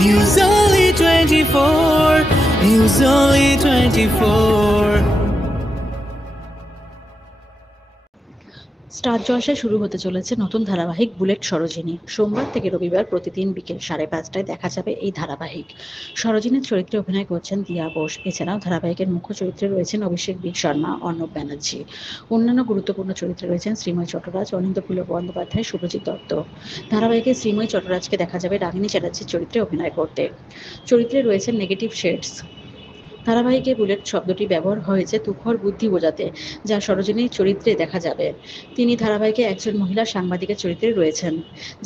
News Only 24. News Only 24. Star জলসায় শুরু হতে চলেছে নতুন ধারাবাহিক বুলেট সরোজিনী। সোমবার থেকে রবিবার প্রতিদিন বিকেল 5:30টায় দেখা যাবে এই ধারাবাহিক। সরোজিনীর চরিত্রে অভিনয় করছেন দিয়া বোস। এছাড়াও ধারাবাহিকের মুখ্য চরিত্রে রয়েছেন অভিষেক বি শর্মা, অর্ণব ব্যানার্জি। অন্যান্য গুরুত্বপূর্ণ চরিত্রে রয়েছেন শ্রীময় চট্টরাজ, অনিন্দ্যপুলক বন্দ্যোপাধ্যায়, শুভজিৎ দত্ত। ধারাবাহিকে শ্রীময় চট্টরাজকে দেখা যাবে রাগিনী চ্যাটার্জির চরিত্রে অভিনয় করতে। চরিত্রে রয়েছেন নেগেটিভ শেডস। ধারাবাহিকে বুলেট শব্দটি ব্যবহার হয়েছে তুখর বুদ্ধি বোঝাতে, যা সরোজিনীর চরিত্রে দেখা যাবে। তিনি ধারাবাহিকে একজন মহিলা সাংবাদিকের চরিত্রে রয়েছেন,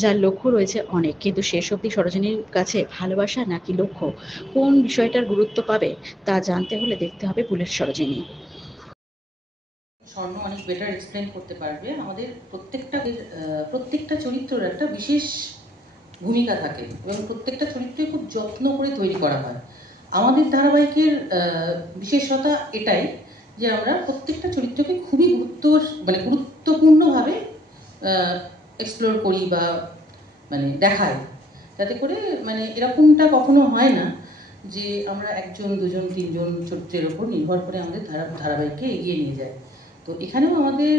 যার লক্ষ্য রয়েছে অনেক, কিন্তু শেষ অবধি সরোজিনীর কাছে ভালোবাসা নাকি লক্ষ্য, কোন বিষয়টার গুরুত্ব পাবে তা জানতে হলে দেখতে হবে বুলেট সরোজিনী। স্বর্ণ অনেক বেটার এক্সপ্লেন করতে পারবে। আমাদের প্রত্যেকটা চরিত্রের একটা বিশেষ ভূমিকা থাকে এবং প্রত্যেকটা চরিত্রে খুব যত্ন করে তৈরি করা হয়। আমাদের ধারাবাহিকের বিশেষতা এটাই যে আমরা প্রত্যেকটা চরিত্রকে খুবই গুরুত্বপূর্ণভাবে এক্সপ্লোর করি বা দেখাই, যাতে করে এরকমটা কখনো হয় না যে আমরা একজন, দুজন, তিনজন চরিত্রের ওপর নির্ভর করে আমাদের ধারাবাহিককে এগিয়ে নিয়ে যায়। তো এখানেও আমাদের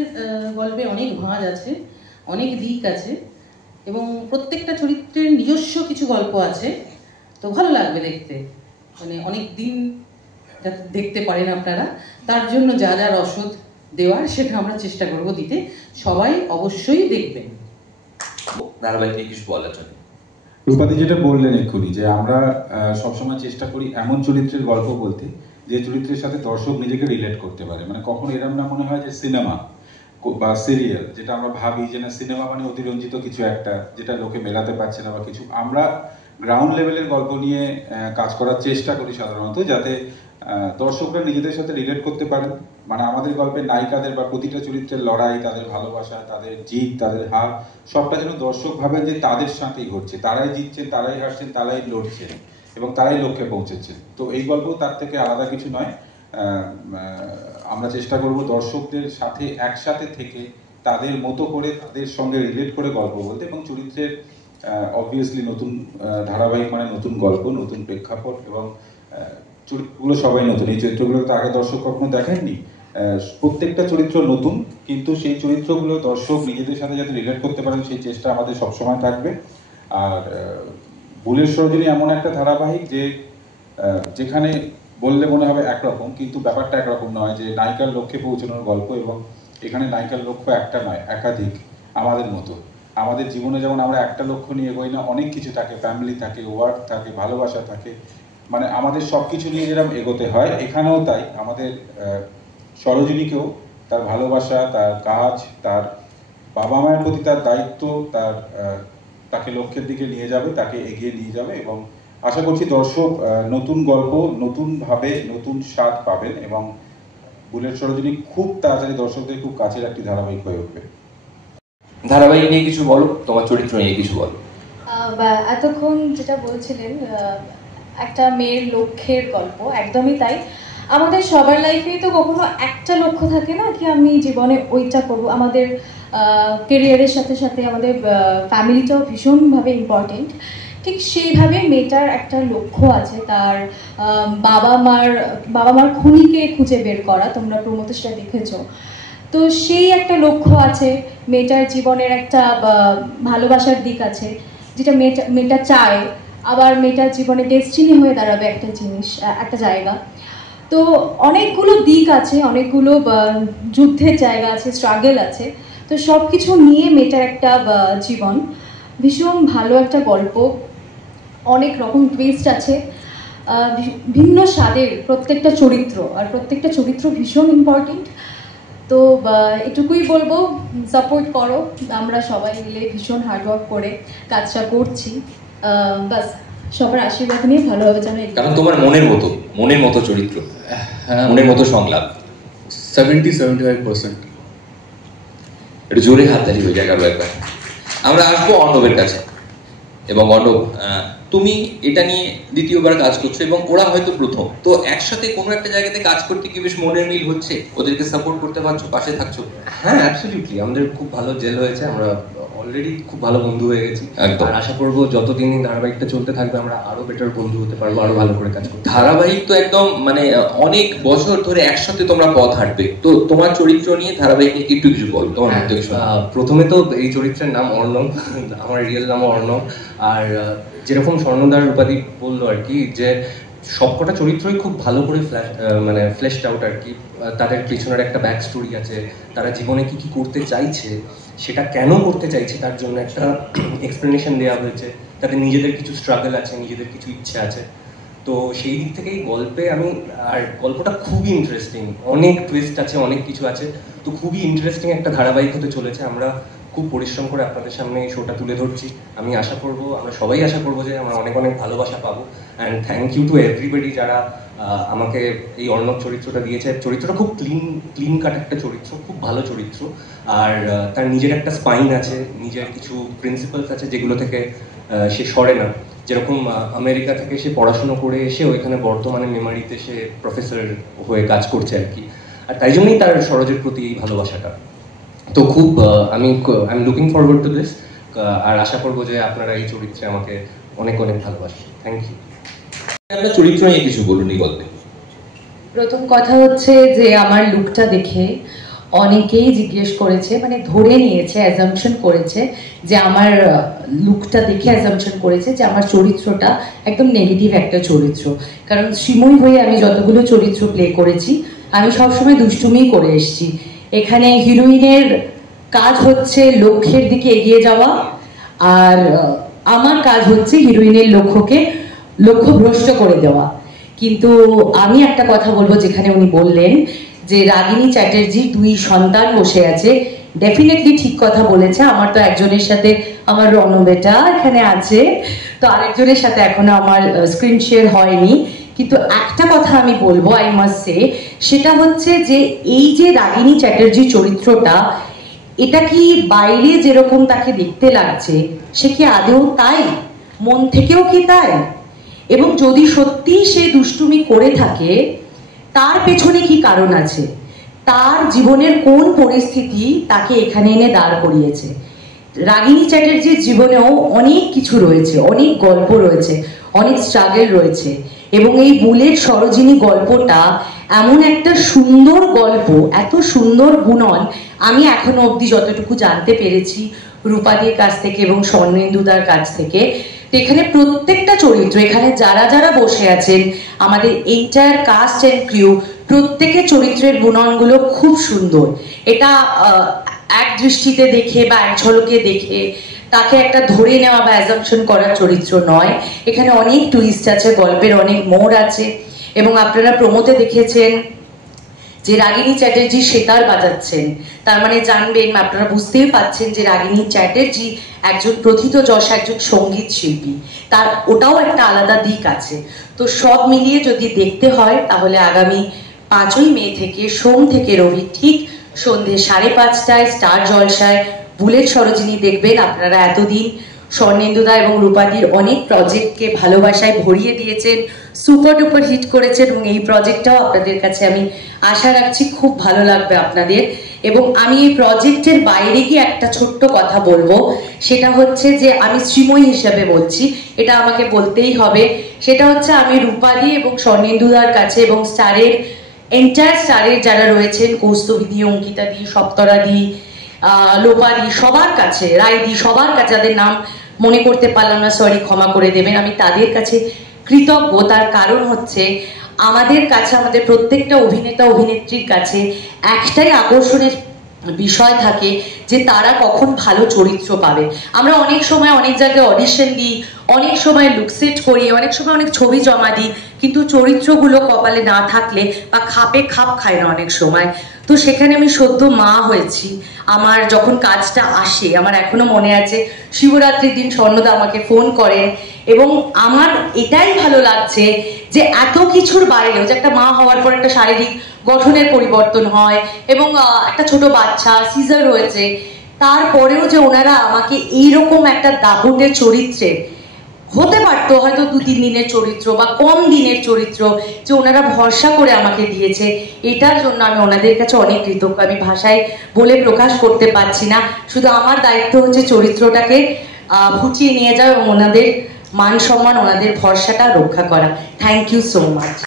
গল্পে অনেক ভাঁজ আছে, অনেক দিক আছে এবং প্রত্যেকটা চরিত্রের নিজস্ব কিছু গল্প আছে। তো ভালো লাগবে দেখতে, অনেক দিন যাতে দেখতে পারেন আপনারা, তার জন্য যা যা রসদ দেওয়ার সেটা আমরা চেষ্টা করব দিতে। সবাই অবশ্যই দেখবেন। ধারাবাহিক কিছু বলার জন্য রূপাদি যেটা বললেন এক্ষুনি, যে আমরা সবসময় চেষ্টা করি এমন চরিত্রের গল্প বলতে যে চরিত্রের সাথে দর্শক নিজেকে রিলেট করতে পারে। কখনো এরম না মনে হয় যে সিনেমা বা সিরিয়াল, যেটা আমরা ভাবি যে না সিনেমা অতিরঞ্জিত কিছু একটা, যেটা লোকে মেলাতে পারছে না বা কিছু। আমরা গ্রাউন্ড লেভেলের গল্প নিয়ে কাজ করার চেষ্টা করি সাধারণত, যাতে দর্শকরা নিজেদের সাথে রিলেট করতে পারেন। আমাদের গল্পের নায়িকাদের বা প্রতিটা চরিত্রের লড়াই, তাদের ভালোবাসা, তাদের জিত, তাদের হার, সবটা যেন দর্শক ভাবেন যে তাদের সাথেই ঘটছে, তারাই জিতছেন, তারাই হারছেন, তারাই লড়ছেন এবং তারাই লক্ষ্যে পৌঁছেছেন। তো এই গল্প তার থেকে আলাদা কিছু নয়। আমরা চেষ্টা করব দর্শকদের সাথে একসাথে থেকে তাদের মতো করে, তাদের সঙ্গে রিলেট করে গল্প বলতে। এবং চরিত্রের অবভিয়াসলি নতুন ধারাবাহিক নতুন গল্প, নতুন প্রেক্ষাপট এবং চরিত্রগুলো সবাই নতুন। এই চরিত্রগুলো তো আগে দর্শক কখনো দেখেননি। প্রত্যেকটা চরিত্র নতুন, কিন্তু সেই চরিত্রগুলো দর্শক নিজেদের সাথে যাতে রিলেট করতে পারেন সেই চেষ্টা আমাদের সবসময় থাকবে। আর বুলেট সরোজিনী এমন একটা ধারাবাহিক যেখানে বললে মনে হবে একরকম, কিন্তু ব্যাপারটা একরকম নয়। যে নায়িকার লক্ষ্যে পৌঁছানোর গল্প, এবং এখানে নায়িকার লক্ষ্য একটা নয়, একাধিক। আমাদের মতো আমাদের জীবনে যেমন আমরা একটা লক্ষ্য নিয়ে এগোই না, অনেক কিছু থাকে, ফ্যামিলি থাকে, ওয়ার্ক থাকে, ভালোবাসা থাকে, আমাদের সব কিছু নিয়ে যেরকম এগোতে হয়, এখানেও তাই। আমাদের সরোজিনীকেও তার ভালোবাসা, তার কাজ, তার বাবা মায়ের প্রতি তার দায়িত্ব, তাকে লক্ষ্যের দিকে নিয়ে যাবে, তাকে এগিয়ে নিয়ে যাবে। এবং আশা করছি দর্শক নতুন গল্প, নতুনভাবে নতুন স্বাদ পাবেন এবং বুলেট সরোজিনী খুব তাড়াতাড়ি দর্শকদের খুব কাছের একটি ধারাবাহিক হয়ে উঠবে। ধারাবাহিক নিয়ে কিছু বলো, তোমার চরিত্র নিয়ে কিছু বলো। এতক্ষণ যেটা বলছিলেন, একটা মেয়ের লক্ষ্যের গল্প, একদমই তাই। আমাদের সবার লাইফেই তো কখনো একটা লক্ষ্য থাকে না কি আমি জীবনে ওইটা করবো। আমাদের কেরিয়ারের সাথে সাথে আমাদের ফ্যামিলিটাও ভীষণভাবে ইম্পর্টেন্ট। ঠিক সেইভাবে মেয়েটার একটা লক্ষ্য আছে, তার বাবা মার খুনিকে খুঁজে বের করা। তোমরা প্রমোতে সেটা দেখেছো। তো সেই একটা লক্ষ্য আছে। মেয়েটার জীবনের একটা ভালোবাসার দিক আছে, যেটা মেয়েটা চায়। আবার মেয়েটার জীবনে ডেস্টিনি হয়ে দাঁড়াবে একটা জিনিস, একটা জায়গা। তো অনেকগুলো দিক আছে, অনেকগুলো যুদ্ধের জায়গা আছে, স্ট্রাগল আছে। তো সব কিছু নিয়ে মেয়েটার একটা জীবন, ভীষণ ভালো একটা গল্প। অনেক রকম টুইস্ট আছে, ভিন্ন স্বাদের প্রত্যেকটা চরিত্র, আর প্রত্যেকটা চরিত্র ভীষণ ইম্পর্টেন্ট। তো এটুকুই বলবো, সাপোর্ট করো। আমরা সবাই মিলে ভীষণ হার্ডওয়ার্ক করে কাজটা করছি। বাস সবার আশীর্বাদ নিয়ে ভালোভাবে জানো, কারণ তোমার মনের মতো চরিত্র, মনের মতো সংলাপ 70-75%। একটু জোরে হাততালি হয়ে যায় কারো একবার। আমরা আসবো অর্ণবের কাছে। এবং অর্ণব, তুমি এটা নিয়ে দ্বিতীয়বার কাজ করছো এবং ওরা হয়তো প্রথম। তো একসাথে কোনো একটা জায়গাতে কাজ করতে কি বেশ মনের মিল হচ্ছে? ওদেরকে সাপোর্ট করতে পারছো, পাশে থাকছো? হ্যাঁ, অ্যাবসলিউটলি। আমাদের খুব ভালো জেল হয়েছে। আমরা অলরেডি খুব ভালো বন্ধু হয়ে গেছি, আর আশা করবো যতদিন ধারাবাহিকটা চলতে থাকবে আমরা আরো বেটার বন্ধু হতে পারবো, আরো ভালো করে কাজ করবো। ধারাবাহিক তো একদম মানে অনেক বছর ধরে একসাথে তোমরা পথ হাঁটবে, তো তোমার চরিত্র নিয়ে ধারাবাহিক নিয়ে একটু কিছু বল তোমার মধ্যে। প্রথমে তো এই চরিত্রের নাম অর্ণব, আমার রিয়েল নাম অর্ণব। আর যেরকম স্বর্ণদার উপাধি বললো আর কি, যে সবকটা চরিত্রই খুব ভালো করে মানে ফ্লেশড আউট আর কি। তাদের পেছনের একটা ব্যাক স্টোরি আছে, তারা জীবনে কি কি করতে চাইছে, সেটা কেন করতে চাইছে তার জন্য একটা এক্সপ্লেনেশন দেওয়া হয়েছে। তাদের নিজেদের কিছু স্ট্রাগল আছে, নিজেদের কিছু ইচ্ছে আছে। তো সেই দিক থেকেই গল্পে আমি, আর গল্পটা খুবই ইন্টারেস্টিং, অনেক টুইস্ট আছে, অনেক কিছু আছে। তো খুবই ইন্টারেস্টিং একটা ধারাবাহিক হতে চলেছে। আমরা খুব পরিশ্রম করে আপনাদের সামনে এই শোটা তুলে ধরছি। আমি আশা করব, আমরা সবাই আশা করবো যে আমরা অনেক অনেক ভালোবাসা পাবো। And thank you to everybody যারা আমাকে এই অর্ণব চরিত্রটা দিয়েছে। চরিত্রটা খুব ক্লিন কাট একটা চরিত্র, খুব ভালো চরিত্র। আর তার নিজের একটা স্পাইন আছে, নিজের কিছু প্রিন্সিপালস আছে যেগুলো থেকে সে সরে না। যেরকম আমেরিকা থেকে সে পড়াশুনো করে এসে ওইখানে বর্তমানে মেমারিতে সে প্রফেসর হয়ে কাজ করছে আর কি। আর তাই জন্যই তার সরোজের প্রতি এই ভালোবাসাটা। তো খুব আমি লুকিং ফরওয়ার্ড টু দিস। আর আশা করবো যে আপনারা এই চরিত্রে আমাকে অনেক অনেক ভালোবাসেন। Thank you. আপনার চরিত্র নিয়ে কিছু বলুন এই গল্পে। প্রথম কথা হচ্ছে যে আমার লুকটা দেখে অনেকেই জিজ্ঞেস করেছে, মানে ধরে নিয়েছে, অ্যাজাম্পশন করেছে যে আমার লুকটা দেখে অ্যাজাম্পশন করেছে যে আমার চরিত্রটা একদম নেগেটিভ একটা চরিত্র। কারণ শ্রীময়ী হয়ে আমি যতগুলো চরিত্র প্লে করেছি আমি সবসময় দুষ্টুমিই করে এসেছি। এখানে হিরোইনের কাজ হচ্ছে লক্ষ্যের দিকে এগিয়ে যাওয়া, আর আমার কাজ হচ্ছে হিরোইনের লক্ষ্যভ্রষ্ট করে দেওয়া। কিন্তু আমি একটা কথা বলবো, যেখানে উনি বললেন যে রাগিনী চ্যাটার্জির 2 সন্তান বসে আছে, ডেফিনেটলি ঠিক কথা বলেছে। আমার তো একজনের সাথে আমার রণবেটা এখানে আছে, তো আরেকজনের সাথে এখনো আমার স্ক্রিন শেয়ার হয়নি। কিন্তু একটা কথা আমি বলবো, আই মাস্ট সে, সেটা হচ্ছে যে এই যে রাগিনী চ্যাটার্জি চরিত্রটা, এটা কি বাইরে যেরকম তাকে দেখতে লাগছে সে কি আদৌ তাই, মন থেকেও কি তাই? এবং যদি সত্যি সে দুষ্টুমি করে থাকে তার পেছনে কি কারণ আছে, তার জীবনের কোন পরিস্থিতি তাকে এখানে এনে দাঁড় করিয়েছে। রাগিনী চ্যাটার্জির জীবনেও অনেক কিছু রয়েছে, অনেক গল্প রয়েছে, অনেক স্ট্রাগল রয়েছে। এবং এই বুলেট সরোজিনী গল্পটা এমন একটা সুন্দর গল্প, এত সুন্দর বুনন, আমি এখনো অবধি যতটুকু জানতে পেরেছি রূপাদির কাছ থেকে এবং স্বর্ণেন্দুদার কাছ থেকে। তো এখানে প্রত্যেকটা চরিত্র, এখানে যারা যারা বসে আছেন, আমাদের এন্টায়ার কাস্ট অ্যান্ড ক্রিউ, প্রত্যেকের চরিত্রের বুননগুলো খুব সুন্দর। এটা এক দৃষ্টিতে দেখে বা এক ঝলকে দেখে তাকে একটা ধরে নেওয়া বা অ্যাজাম্পশন করার চরিত্র নয়। এখানে অনেক টুইস্ট আছে, গল্পের অনেক মোড় আছে। এবং আপনারা প্রমোতে দেখেছেন যে রাগিনী চ্যাটার্জি সেতার বাজাচ্ছেন, তার মানে জানবেন, আপনারা বুঝতেই পাচ্ছেন যে রাগিনী চ্যাটার্জি একজন প্রথিতযশা একজন সঙ্গীত শিল্পী, তার ওটাও একটা আলাদা দিক আছে। তো সব মিলিয়ে যদি দেখতে হয় তাহলে আগামী 5ই মে থেকে, সোম থেকে রবি, ঠিক সন্ধ্যে 5:30টায় স্টার জলসায় বুলেট সরোজিনী দেখবেন। আপনারা এতদিন স্বর্ণেন্দুদা এবং রূপাদির অনেক প্রজেক্টকে ভালোবাসায় ভরিয়ে দিয়েছেন, সুপার ডুপার হিট করেছেন, এবং এই প্রজেক্টটাও আপনাদের কাছে আমি আশা রাখছি খুব ভালো লাগবে আপনাদের। এবং আমি এই প্রজেক্টের বাইরে গিয়ে একটা ছোট্ট কথা বলবো, সেটা হচ্ছে যে আমি শ্রীময়ী হিসাবে বলছি, এটা আমাকে বলতেই হবে। সেটা হচ্ছে আমি রূপাদি এবং স্বর্ণেন্দুদার কাছে এবং স্টারের এন্টায়ার স্টারের যারা রয়েছেন, কৌস্তভীদি, অঙ্কিতাদি, সপ্তরাদি, লোপাদি, সবার কাছে, রায়দি, সবার কাছে, যাদের নাম মনে করতে পারলাম না, সরি, ক্ষমা করে দেবেন। আমি তাদের কাছে কৃতজ্ঞ। তার কারণ হচ্ছে আমাদের কাছে, আমাদের প্রত্যেকটা অভিনেতা অভিনেত্রীর কাছে একটাই আকর্ষণের বিষয় থাকে যে তারা কখন ভালো চরিত্র পাবে। আমরা অনেক সময় অনেক জায়গায় অডিশন দিই, অনেক সময় লুকসেট করি, অনেক সময় অনেক ছবি জমা দিই, কিন্তু চরিত্রগুলো কপালে না থাকলে বা খাপে খাপ খায় না অনেক সময়। তো সেখানে আমি সদ্য মা হয়েছি, আমার যখন কাজটা আসে, আমার এখনো মনে আছে শিবরাত্রির দিন স্বর্ণদা আমাকে ফোন করেন, এবং আমার এটাই ভালো লাগছে যে এত কিছুর বাইরেও যে একটা মা হওয়ার পর একটা শারীরিক গঠনের পরিবর্তন হয় এবং একটা ছোট বাচ্চা, সিজার হয়েছে, তারপরেও যে ওনারা আমাকে এইরকম একটা দাপুটে চরিত্রে হতে পারতো হয়তো 2-3 দিনের চরিত্র বা কম দিনের চরিত্র, যে ওনারা ভরসা করে আমাকে দিয়েছে, এটার জন্য আমি ওনাদের কাছে অনেক কৃতজ্ঞ। আমি ভাষায় বলে প্রকাশ করতে পারছি না। শুধু আমার দায়িত্ব হচ্ছে চরিত্রটাকে ফুটিয়ে নিয়ে যাওয়া এবং ওনাদের মান সম্মান, ওনাদের ভরসাটা রক্ষা করা। Thank you so much.